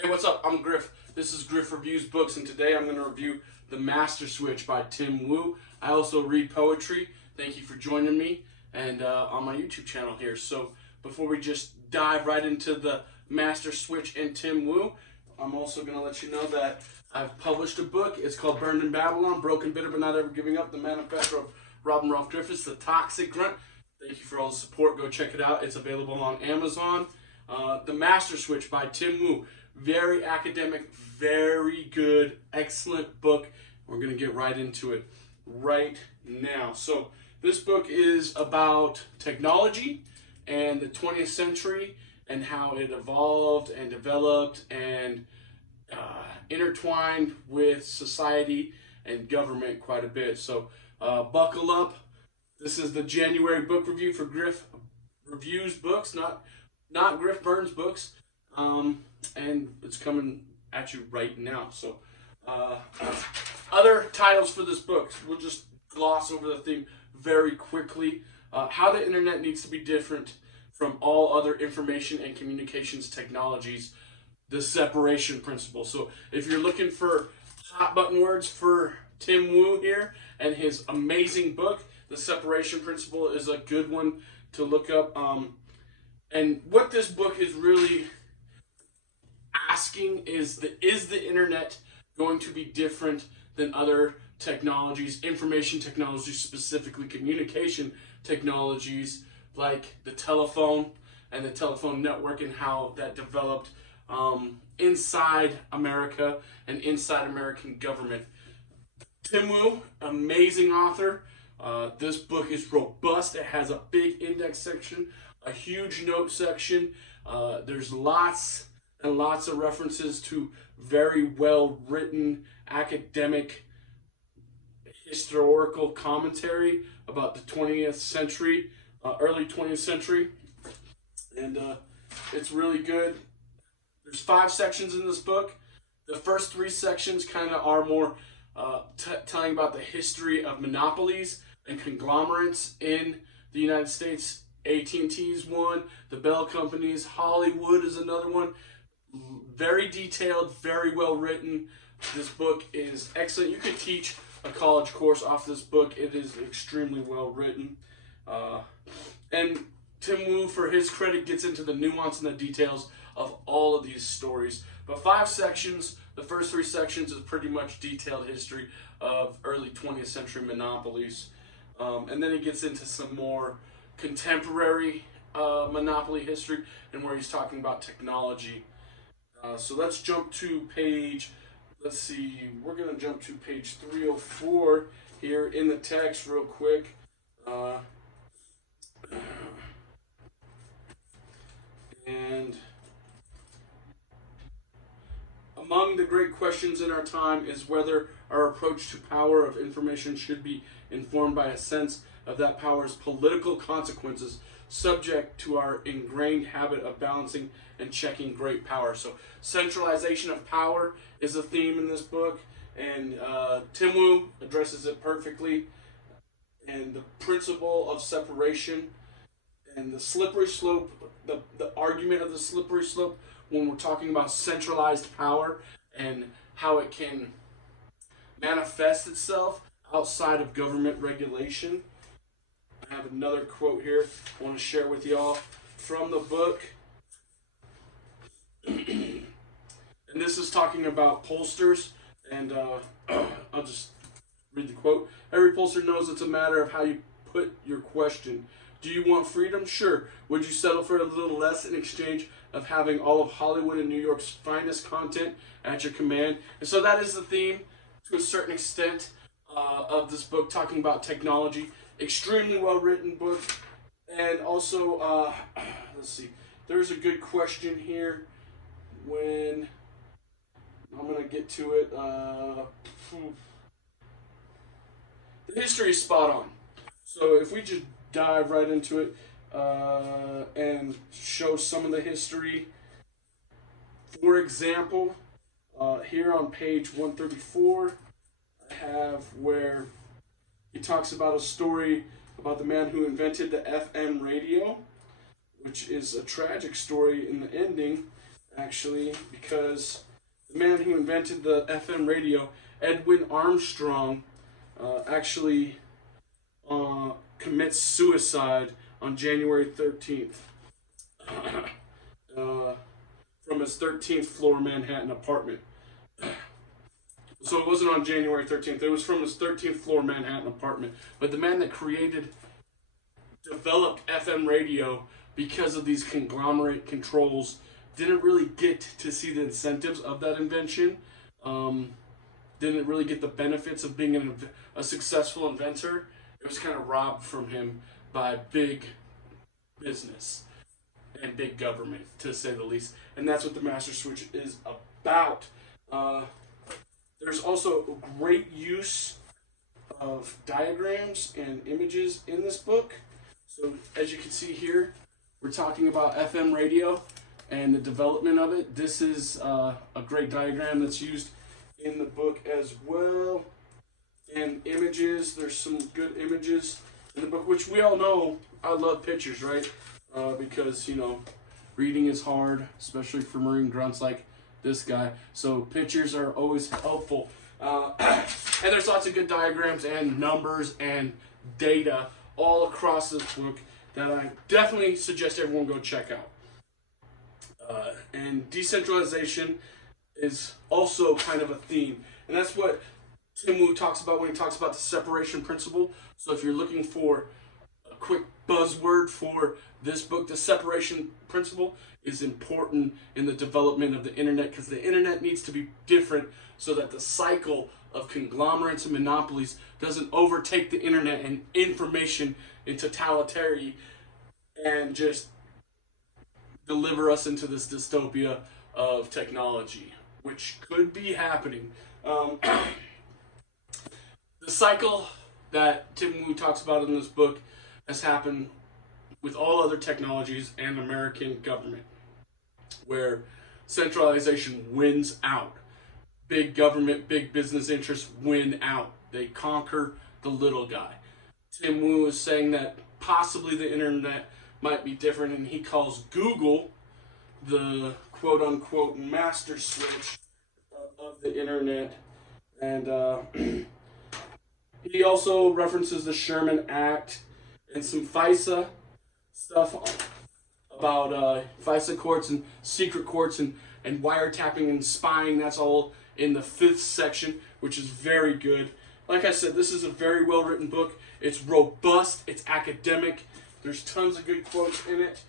Hey, what's up? I'm Griff. This is Griff Reviews Books, and today I'm going to review The Master Switch by Tim Wu. I also read poetry. Thank you for joining me and on my YouTube channel here. So before we just dive right into The Master Switch and Tim Wu, I'm also going to let you know that I've published a book. It's called Burned in Babylon, Broken, Bitter, But Not Ever Giving Up, The Manifesto of Robin Ralph Griffiths, The Toxic Grunt. Thank you for all the support. Go check it out. It's available on Amazon. The Master Switch by Tim Wu. Very academic, very good, excellent book. We're going to get right into it right now. So this book is about technology and the 20th century and how it evolved and developed and intertwined with society and government quite a bit. So buckle up. This is the January book review for Griff Reviews Books, not Griff Burns Books. And it's coming at you right now. So, other titles for this book, we'll just gloss over the theme very quickly. How the internet needs to be different from all other information and communications technologies. The separation principle. So, if you're looking for hot button words for Tim Wu here and his amazing book, The Separation Principle is a good one to look up. And what this book is really asking is the internet going to be different than other technologies, information technologies, specifically communication technologies like the telephone and the telephone network and how that developed inside America and inside American government. Tim Wu, amazing author. This book is robust. It has a big index section, a huge note section. There's lots and lots of references to very well written academic historical commentary about the 20th century, early 20th century. And it's really good. There's 5 sections in this book. The first 3 sections kind of are more telling about the history of monopolies and conglomerates in the United States. AT&T is one, the Bell Companies, Hollywood is another one. Very detailed, very well written. This book is excellent. You could teach a college course off this book. It is extremely well written. And Tim Wu, for his credit, gets into the nuance and the details of all of these stories. But 5 sections, the first 3 sections is pretty much detailed history of early 20th century monopolies. And then he gets into some more contemporary monopoly history and where he's talking about technology. So let's jump to page, we're going to jump to page 304 here in the text real quick. And among the great questions in our time is whether our approach to power of information should be informed by a sense of that power's political consequences, subject to our ingrained habit of balancing and checking great power. So centralization of power is a theme in this book, and Tim Wu addresses it perfectly. And the principle of separation and the slippery slope, the argument of the slippery slope when we're talking about centralized power and how it can manifest itself outside of government regulation. I have another quote here I want to share with y'all from the book. And this is talking about pollsters. And I'll just read the quote. Every pollster knows it's a matter of how you put your question. Do you want freedom? Sure. Would you settle for a little less in exchange of having all of Hollywood and New York's finest content at your command? And so that is the theme, to a certain extent, of this book, talking about technology. Extremely well written book. And also, let's see, there's a good question here when I'm going to get to it. The history is spot on. So if we just dive right into it and show some of the history. For example, here on page 134, I have where he talks about a story about the man who invented the FM radio, which is a tragic story in the ending, actually, because the man who invented the FM radio, Edwin Armstrong, actually commits suicide on January 13th from his 13th floor Manhattan apartment. So it wasn't on January 13th. It was from his 13th floor Manhattan apartment. But the man that developed FM radio because of these conglomerate controls didn't really get to see the incentives of that invention. Didn't really get the benefits of being a successful inventor. It was kind of robbed from him by big business and big government, to say the least. And that's what the Master Switch is about. There's also a great use of diagrams and images in this book. So as you can see here, we're talking about FM radio and the development of it. This is a great diagram that's used in the book as well. And images, there's some good images in the book, which we all know I love pictures, right? Because, you know, reading is hard, especially for marine grunts like this guy. So pictures are always helpful. And there's lots of good diagrams and numbers and data all across this book that I definitely suggest everyone go check out. And decentralization is also kind of a theme. And that's what Tim Wu talks about when he talks about the separation principle. So if you're looking for a quick buzzword for this book, the separation principle is important in the development of the internet, because the internet needs to be different so that the cycle of conglomerates and monopolies doesn't overtake the internet and information in totality and just deliver us into this dystopia of technology, which could be happening. The cycle that Tim Wu talks about in this book has happened with all other technologies and American government, where centralization wins out. Big government, big business interests win out. They conquer the little guy. Tim Wu is saying that possibly the internet might be different, and he calls Google the quote-unquote master switch of the internet. And he also references the Sherman Act and some FISA stuff about FISA courts and secret courts and wiretapping and spying. That's all in the 5th section, which is very good. Like I said, this is a very well-written book. It's robust. It's academic. There's tons of good quotes in it.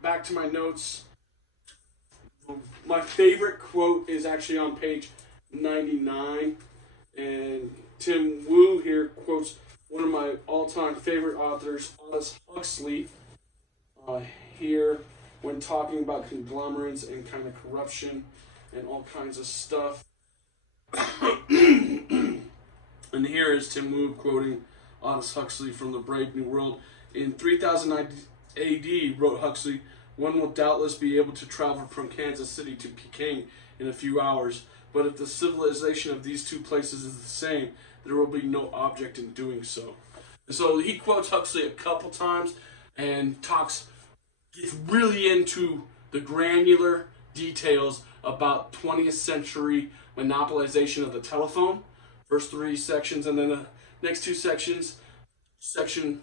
Back to my notes. My favorite quote is actually on page 99. And Tim Wu here quotes one of my all-time favorite authors, Aldous Huxley, here when talking about conglomerates and kind of corruption and all kinds of stuff. And here is Tim Wu quoting Aldous Huxley from The Brave New World. In 3000 AD, wrote Huxley, one will doubtless be able to travel from Kansas City to Peking in a few hours, but if the civilization of these two places is the same, there will be no object in doing so. And so he quotes Huxley a couple times and gets really into the granular details about 20th century monopolization of the telephone. First 3 sections, and then the next 2 sections, section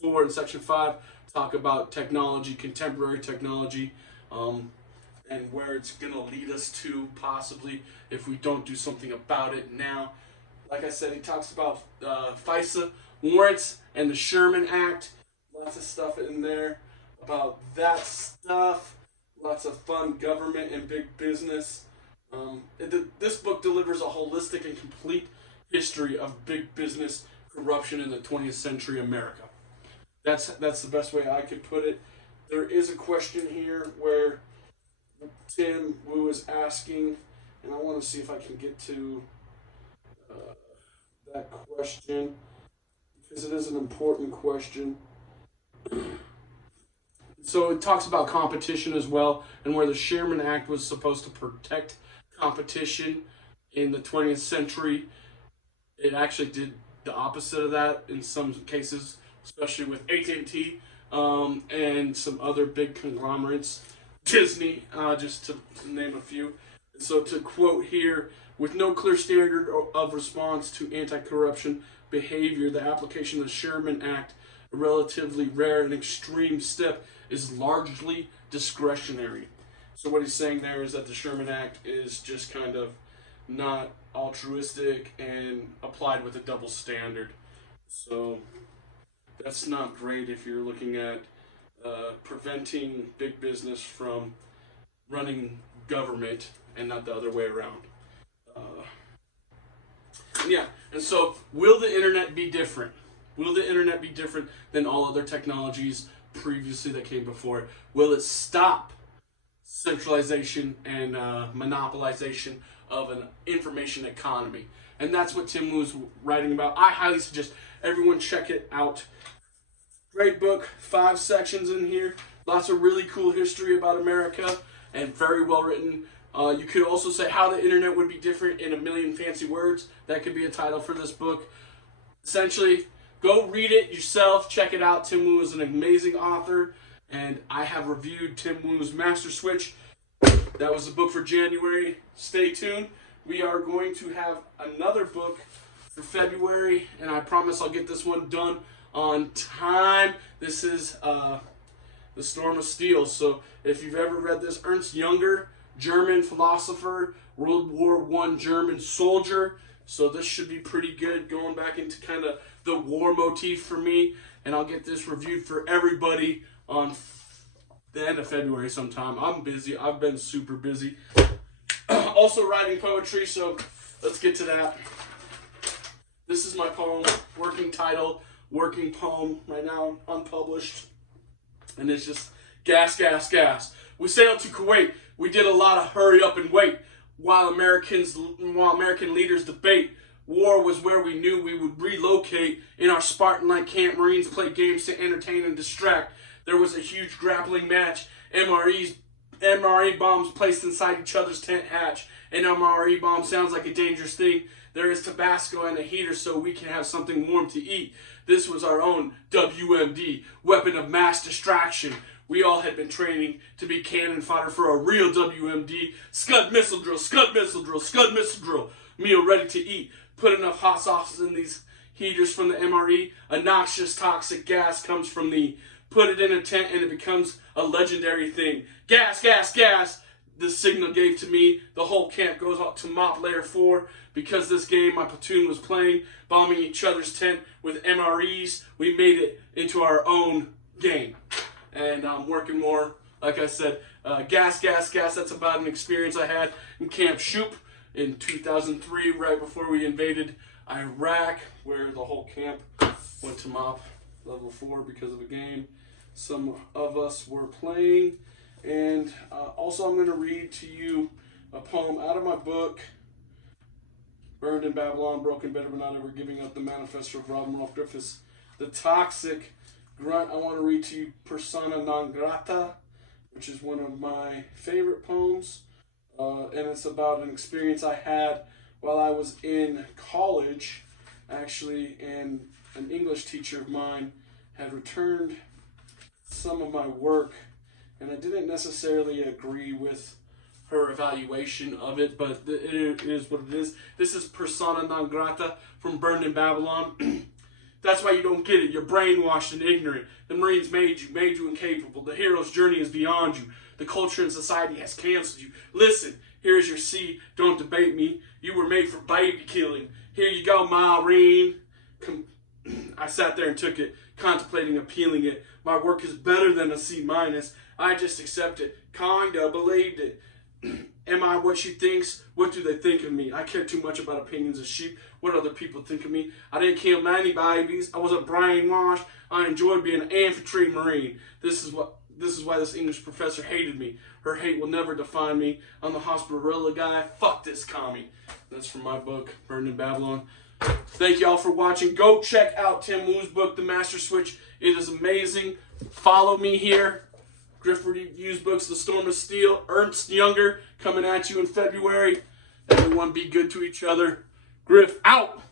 4 and section 5, talk about technology, contemporary technology, and where it's going to lead us to, possibly, if we don't do something about it now. Like I said, he talks about FISA warrants and the Sherman Act. Lots of stuff in there about that stuff. Lots of fun government and big business. This book delivers a holistic and complete history of big business corruption in the 20th century America. That's the best way I could put it. There is a question here where Tim Wu is asking, and I want to see if I can get to that question, because it is an important question. So it talks about competition as well, and where the Sherman Act was supposed to protect competition in the 20th century. It actually did the opposite of that in some cases, especially with AT&T and some other big conglomerates. Disney, just to name a few. So to quote here, with no clear standard of response to anti-corruption behavior, the application of the Sherman Act, a relatively rare and extreme step, is largely discretionary. So what he's saying there is that the Sherman Act is just kind of not altruistic and applied with a double standard. So that's not great if you're looking at preventing big business from running government and not the other way around. And so will the internet be different? Will the internet be different than all other technologies previously that came before it? Will it stop centralization and monopolization of an information economy? And that's what Tim Wu's writing about. I highly suggest everyone check it out. Great book, 5 sections in here. Lots of really cool history about America and very well written. You could also say how the internet would be different in a million fancy words. That could be a title for this book. Essentially, go read it yourself. Check it out. Tim Wu is an amazing author. And I have reviewed Tim Wu's Master Switch. That was the book for January. Stay tuned. We are going to have another book for February. And I promise I'll get this one done on time. This is The Storm of Steel. So if you've ever read this, Ernst Jünger, German philosopher, World War I German soldier. So this should be pretty good, going back into kind of the war motif for me. And I'll get this reviewed for everybody on the end of February sometime. I'm busy. I've been super busy. Also writing poetry, so let's get to that. This is my poem, working title, working poem, right now unpublished. And it's just gas, gas, gas. We sailed to Kuwait. We did a lot of hurry up and wait while American leaders debate. War was where we knew we would relocate. In our Spartan-like camp, Marines played games to entertain and distract. There was a huge grappling match. MRE bombs placed inside each other's tent hatch. An MRE bomb sounds like a dangerous thing. There is Tabasco and a heater so we can have something warm to eat. This was our own WMD, weapon of mass distraction. We all had been training to be cannon fodder for a real WMD. Scud missile drill, Scud missile drill, Scud missile drill. Meal ready to eat. Put enough hot sauces in these heaters from the MRE. A noxious toxic gas comes from the. Put it in a tent and it becomes a legendary thing. Gas, gas, gas. The signal gave to me. The whole camp goes out to mop layer 4. Because this game my platoon was playing, bombing each other's tent with MREs, we made it into our own game. And I'm working more, like I said, gas, gas, gas. That's about an experience I had in Camp Shoop in 2003, right before we invaded Iraq, where the whole camp went to mop level 4 because of a game some of us were playing. And also I'm going to read to you a poem out of my book, Burned in Babylon, Broken, Better But Not Ever Giving Up, the Manifesto of Robin Rolfe Griffiths, The Toxic Grunt. I want to read to you Persona Non Grata, which is one of my favorite poems. And it's about an experience I had while I was in college, actually, and an English teacher of mine had returned some of my work, and I didn't necessarily agree with her evaluation of it, but it is what it is. This is Persona Non Grata from Burned in Babylon. That's why you don't get it. You're brainwashed and ignorant. The Marines made you incapable. The hero's journey is beyond you. The culture and society has canceled you. Listen, here's your C. Don't debate me. You were made for baby killing. Here you go, Marine. I sat there and took it, contemplating appealing it. My work is better than a C-. I just accept it. Kinda believed it. Am I what she thinks? What do they think of me? I care too much about opinions of sheep. What other people think of me? I didn't kill many babies. I wasn't brainwashed. I enjoyed being an infantry marine. This is why this English professor hated me. Her hate will never define me. I'm the hospitalilla guy. Fuck this commie. That's from my book, Burned in Babylon. Thank y'all for watching. Go check out Tim Wu's book, The Master Switch. It is amazing. Follow me here. Griff reviews books, The Storm of Steel, Ernst Jünger coming at you in February. Everyone be good to each other. Griff out.